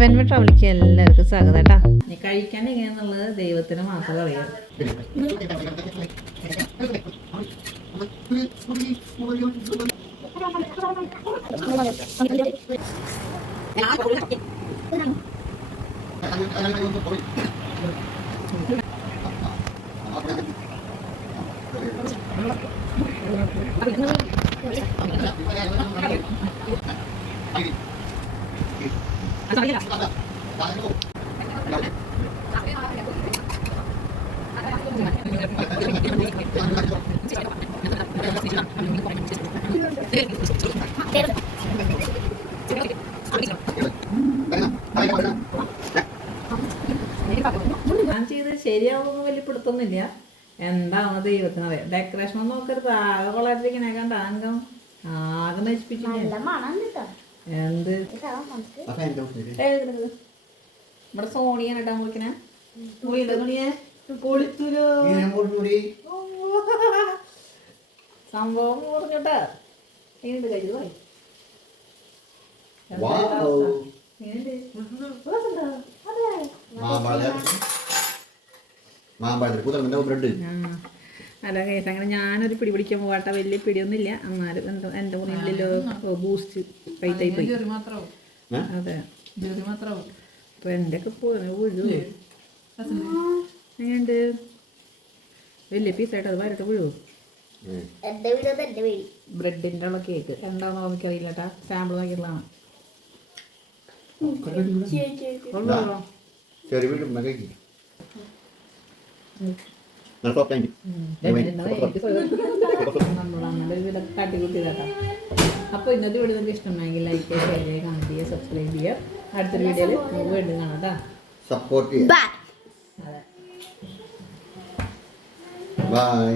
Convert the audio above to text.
ഹെവൻവേ ട്രാവലിക്ക് എല്ലാവർക്കും സ്വാഗതം കേട്ടോ. നീ കഴിക്കാൻ എങ്ങനെയാന്നുള്ളത് ദൈവത്തിന് മാത്രമേ അറിയാം. ഞാൻ ചെയ്ത് ശരിയാവുമെന്ന് വലിയ പിടുത്തൊന്നുമില്ല. എന്താണ് ദൈവത്തിനറിയാം. ഡെക്കറേഷൻ ഒന്നും നോക്കരുത്. ആകെ വളർത്തിരിക്കണേ കണ്ട അംഗം ആകെ നശിപ്പിച്ചു. എന്ത് ഇവിടെ സോണിയാണ് കേട്ടാ മുറിക്കണേ. സംഭവം പറഞ്ഞോട്ടാ എങ്ങനെയുണ്ട് കഴിച്ചത് പറയും. അല്ല കേസ് അങ്ങനെ ഞാനൊരു പിടി പിടിക്കാൻ പോകട്ടെ. വലിയ പിടിയൊന്നുമില്ല. എന്നാലും എന്റെ മുറിയിലല്ലോ ബൂസ്റ്റ് പൈത്തായി പോയി. അതെ അപ്പൊ എന്റെ ഒക്കെ പുഴു എങ്ങനെയുണ്ട്. വലിയ പീസായിട്ട് അത് വരട്ടെ പുഴു. ബ്രെഡിന്റെ ഉള്ള കേക്ക് എന്താണെന്നോ എനിക്കറിയില്ല കേട്ടാ. സാമ്പിൾ നോക്കിയുള്ളതാണ്. തട്ടിക്കുട്ടിയതാ. അപ്പോൾ ഇന്നത്തെ വീഡിയോ നിങ്ങൾക്ക് ഇഷ്ടമായെങ്കിൽ ലൈക്ക് ചെയ്യുക, ഷെയർ ചെയ്യുക, കമന്റ് ചെയ്യുക, സബ്സ്ക്രൈബ് ചെയ്യുക. അടുത്തൊരു വീഡിയോയിൽ നമുക്ക് വീണ്ടും കാണാം കേട്ടോ. സപ്പോർട്ട് ചെയ്യുക. ബൈ.